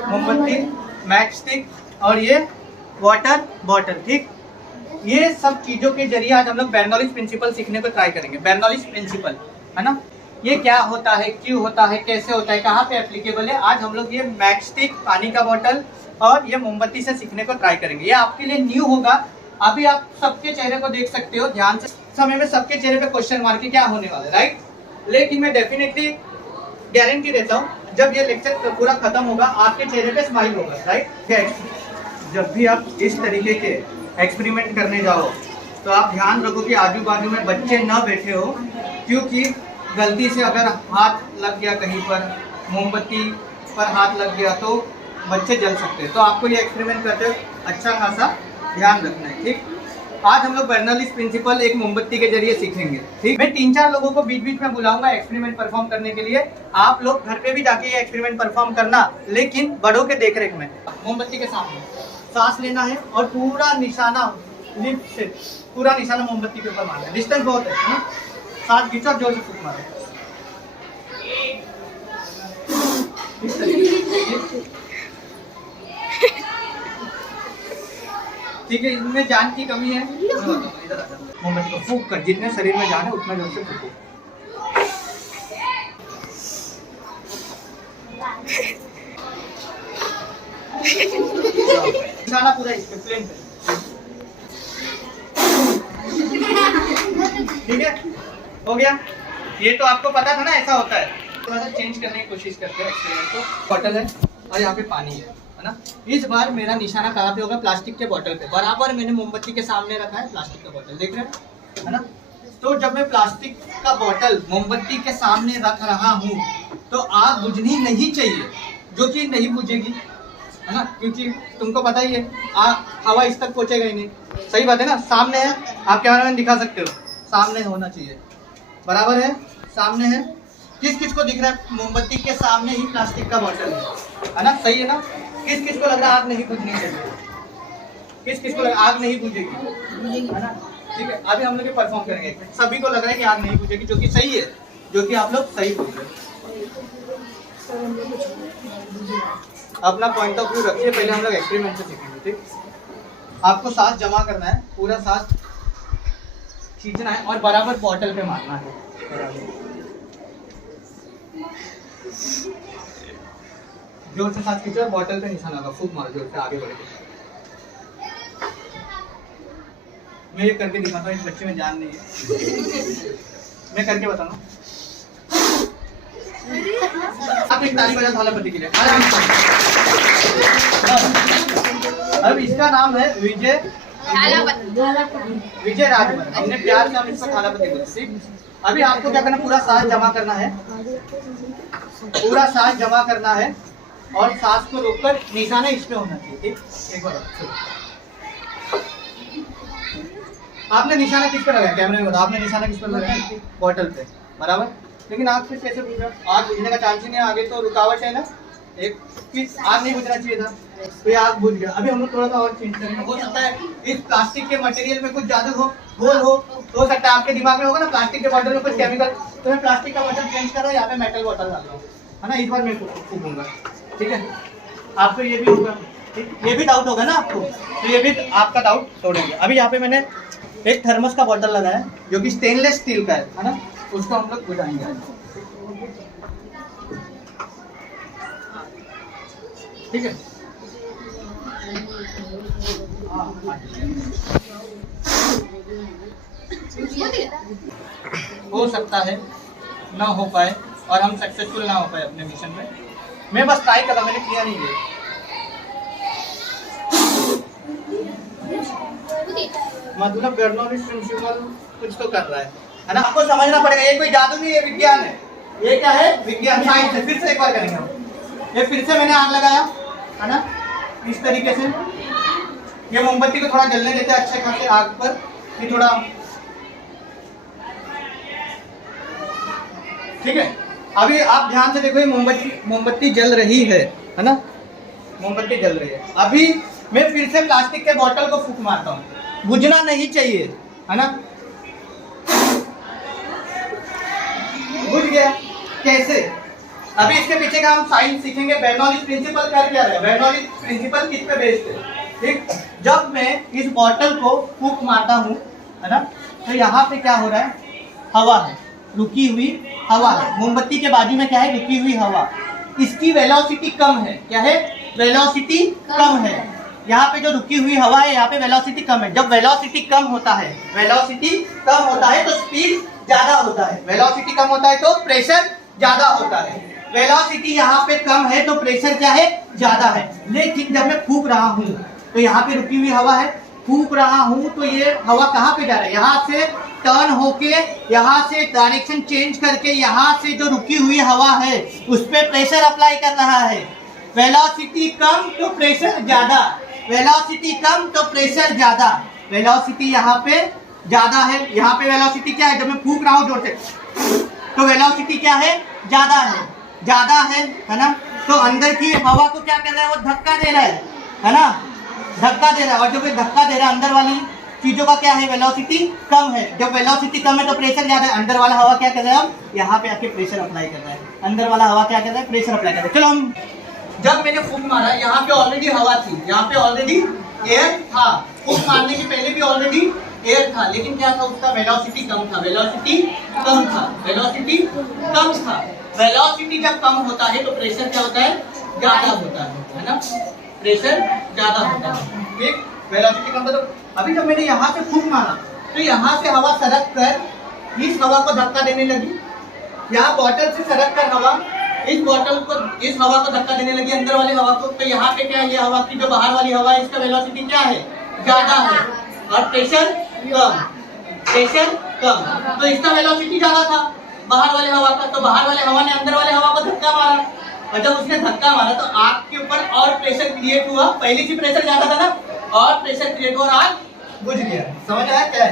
मोमबत्ती, match stick और ये वाटर बॉटल। ठीक, ये सब चीज़ों के जरिए आज हम लोग बर्नौलीज प्रिंसिपल सीखने को ट्राई करेंगे। बर्नौलीज प्रिंसिपल है ना, ये क्या होता है, क्यों होता है, कैसे होता है, कहाँ पे एप्लीकेबल है, आज हम लोग ये मैच स्टिक, पानी का बॉटल और ये मोमबत्ती से सीखने को ट्राई करेंगे। ये आपके लिए न्यू होगा। अभी आप सबके चेहरे को देख सकते हो ध्यान से, समय में सबके चेहरे पे क्वेश्चन मार्क के क्या होने वाला है, राइट। लेकिन मैं डेफिनेटली गारंटी देता हूँ, जब ये लेक्चर पूरा खत्म होगा आपके चेहरे पे स्माइल होगा, राइट। जब भी आप इस तरीके के एक्सपेरिमेंट करने जाओ तो आप ध्यान रखो कि आजू बाजू में बच्चे न बैठे हो, क्योंकि गलती से अगर हाथ लग गया कहीं पर, मोमबत्ती पर हाथ लग गया तो बच्चे जल सकते हैं। तो आपको ये एक्सपेरिमेंट करते हुए अच्छा खासा ध्यान रखना है। ठीक, आज हम लोग बर्नौलीज प्रिंसिपल एक मोमबत्ती के जरिए सीखेंगे। ठीक, मैं 3-4 लोगों को बीच बीच में बुलाऊंगा एक्सपेरिमेंट परफॉर्म करने के लिए। आप लोग घर पे भी जाके ये एक्सपेरिमेंट परफॉर्म करना, लेकिन बड़ों के देखरेख में। मोमबत्ती के सामने सांस लेना है और पूरा निशाना लिप से पूरा निशाना मोमबत्ती के ऊपर मारना है। डिस्टेंस बहुत है ना, सांस खींचो, जोर से फूंक मारो। ठीक है, इनमें जान की कमी है, मोमबत्ती को फूंक कर जितने शरीर में जान है उतना जोर से फूंको। निशाना पूरा इस पे प्लेन पे। ठीक है, हो गया। ये तो आपको पता था ना ऐसा होता है। थोड़ा सा चेंज करने की कोशिश करते हैं एक्सपेरिमेंट को। बॉटल है और यहाँ पे पानी है ना। इस बार मेरा निशाना कहाँ पे होगा, प्लास्टिक के बोतल पे। बराबर मैंने मोमबत्ती के सामने रखा है प्लास्टिक का बोतल, देख रहे हैं है ना। तो जब मैं प्लास्टिक का बोतल मोमबत्ती के सामने रख रहा हूँ तो आग बुझनी नहीं चाहिए, जो कि नहीं बुझेगी है ना, क्योंकि तुमको पता ही है आग हवा इस तक पहुँचेगा ही नहीं। सही बात है ना। सामने है, आप कैमरामैन दिखा सकते हो, सामने होना चाहिए, बराबर है, सामने है। किस किस को दिख रहा है मोमबत्ती के सामने ही प्लास्टिक का बोतल है ना, सही है ना। किस किस को लग रहा है आग नहीं बुझनी चाहिए, किस किस को लग आग नहीं बुझेगी है ना। ठीक है, अभी हम लोग परफॉर्म करेंगे। सभी को लग रहा है कि आग नहीं बुझेगी, जो कि सही है, जो कि आप लोग सही बोल रहे हैं। अपना पॉइंट ऑफ व्यू रखिए, पहले हम लोग एक्सपेरिमेंट से सीखेंगे। ठीक, आपको सांस जमा करना है, पूरा सांस खींचना है और बराबर बॉटल पे मारना है। जोर से सांस खींचो और बॉटल पे निशाना होगा, फूंक मारो जोर से, आगे बढ़े। मैं ये करके दिखाता हूँ, इस बच्चे में जान नहीं है। मैं करके बताऊँ, आप एक ताली बजाओ थालापति के लिए। अब इसका नाम है विजय राजभर। हमने प्यार से हम इसको थालापति बोलते हैं। अभी आपको क्या करना, पूरा सांस जमा करना है, पूरा सांस जमा करना है और सांस को रोककर निशाना इस पे होना चाहिए। ठीक, एक बार आपने निशाना किस पर लगाया, कैमरे में बताओ, आपने निशाना किस पर लगाया, बॉटल पे, बराबर। लेकिन आग फिर कैसे बुझ रहा, आग बुझने का चांस ही नहीं, आगे तो रुकावट है ना एक, किस आग नहीं बुझना चाहिए था, तो ये आग बुझ गया। अभी हम लोग थोड़ा सा और चेंज करेंगे। हो सकता है इस प्लास्टिक के मटेरियल में कुछ जादू हो, गोल हो सकता है आपके दिमाग में होगा ना प्लास्टिक के बॉटल में कुछ केमिकल, तो मैं प्लास्टिक का बॉटल चेंज कर रहा हूँ, यहाँ पे मेटल बॉटल डाल रहा हूँ है ना। इस बार मैं फूकूंगा, ठीक है। आपको ये भी होगा, ये भी डाउट होगा ना आपको, तो ये भी आपका डाउट छोड़ेंगे। अभी यहाँ पे मैंने एक थर्मस का बॉटल लगाया जो कि स्टेनलेस स्टील का है ना, उसको हम लोग बुझाएंगे। ठीक है, हो सकता है ना हो पाए और हम सक्सेसफुल ना हो पाए अपने मिशन में। मैं बस ट्राई कर रहा, मैंने किया नहीं है। मतलब बर्नौलीज प्रिंसिपल कुछ तो कर रहा है ना, आपको समझना पड़ेगा। ये कोई जादू नहीं है, विज्ञान है। ये क्या है, विज्ञान, साइंस है। फिर से एक बार करेंगे हम। ये फिर से मैंने आग लगाया है ना, इस तरीके से। ये मोमबत्ती को थोड़ा जलने देते हैं अच्छे खासे आग पर, ये थोड़ा, ठीक है। अभी आप ध्यान से देखो, ये मोमबत्ती जल रही है ना, मोमबत्ती जल रही है। अभी मैं फिर से प्लास्टिक के बोतल को फूंक मारता हूँ, बुझना नहीं चाहिए है ना। बुझ गया, कैसे, अभी इसके पीछे का हम साइंस सीखेंगे। बर्नौलीज प्रिंसिपल कर क्या रहा है? बर्नौलीज प्रिंसिपल किस पे बेस्ड है? ठीक, जब मैं इस बॉटल को फूंक मारता हूँ, है ना, तो यहाँ पे क्या हो रहा है? हवा है, रुकी हुई हवा है। मोमबत्ती के बाजू में क्या है? रुकी हुई हवा। इसकी वेलोसिटी कम है। क्या है? वेलोसिटी कम है। यहाँ पे जो रुकी हुई हवा है, यहाँ पे वेलोसिटी कम है। जब वेलोसिटी कम होता है, वेलोसिटी कम होता है तो स्पीड ज्यादा होता है। वेलोसिटी कम होता है तो प्रेशर ज्यादा होता है। वेलोसिटी यहाँ पे कम है तो प्रेशर क्या है? ज्यादा है। लेकिन जब मैं फूंक रहा हूँ तो यहाँ पे रुकी हुई हवा है, फूंक रहा हूँ तो ये हवा कहाँ पे जा रहा है? यहाँ से टर्न होके, यहाँ से डायरेक्शन चेंज करके, यहाँ से जो रुकी हुई हवा है उस पर प्रेशर अप्लाई कर रहा है। वेलोसिटी कम तो प्रेशर ज्यादा, वेलोसिटी कम तो प्रेशर ज्यादा। वेलोसिटी यहाँ पे ज्यादा है, यहाँ पे वेलोसिटी क्या है? जब मैं फूंक रहा हूँ जोर से तो वेलोसिटी क्या है? ज्यादा है, ज्यादा है ना। तो अंदर की हवा को क्या कर रहा है? वो धक्का दे रहा है ना, धक्का दे रहा है। और जब ये धक्का दे रहा है, अंदर वाली चीजों का क्या है? वेलोसिटी कम है। जब वेलोसिटी कम है तो प्रेशर ज्यादा है। अंदर वाला हवा क्या कर रहा है? अब यहाँ पे आके प्रेशर अप्लाई कर रहा है। अंदर वाला हवा क्या कर रहा है? प्रेशर अप्लाई कर रहा है। चलो हम, जब मैंने फूंक मारा, यहाँ पे ऑलरेडी हवा थी, यहाँ पे ऑलरेडी एयर था। फूंक मारने के पहले भी ऑलरेडी एयर था, लेकिन क्या था? उसका वेलोसिटी कम था, वेलोसिटी कम था, वेलोसिटी कम था। वेलोसिटी जब कम होता है तो प्रेशर क्या होता है? ज्यादा होता है ना, प्रेशर ज्यादा होता है। ठीक, वेलोसिटी कम था। तो अभी जब मैंने यहाँ से फूंक मारा तो यहाँ से हवा सरक कर इस हवा को धक्का देने लगी। यहाँ बॉटल से सरक कर हवा इस बॉटल को, इस हवा को धक्का देने लगी, अंदर वाली हवा को। तो यहाँ पे क्या है? ये हवा की जो बाहर वाली हवा है, इसका वेलोसिटी क्या है? ज्यादा है और प्रेशर कम, प्रेशर कम। तो इसका वेलोसिटी ज्यादा था बाहर वाले हवा का, तो बाहर वाले हवा ने अंदर वाले हवा को धक्का मारा। और जब उसने धक्का मारा तो आग के ऊपर और प्रेशर क्रिएट हुआ। पहले से प्रेशर ज्यादा था ना, और प्रेशर क्रिएट हुआ और आग बुझ गया। समझ आया क्या है?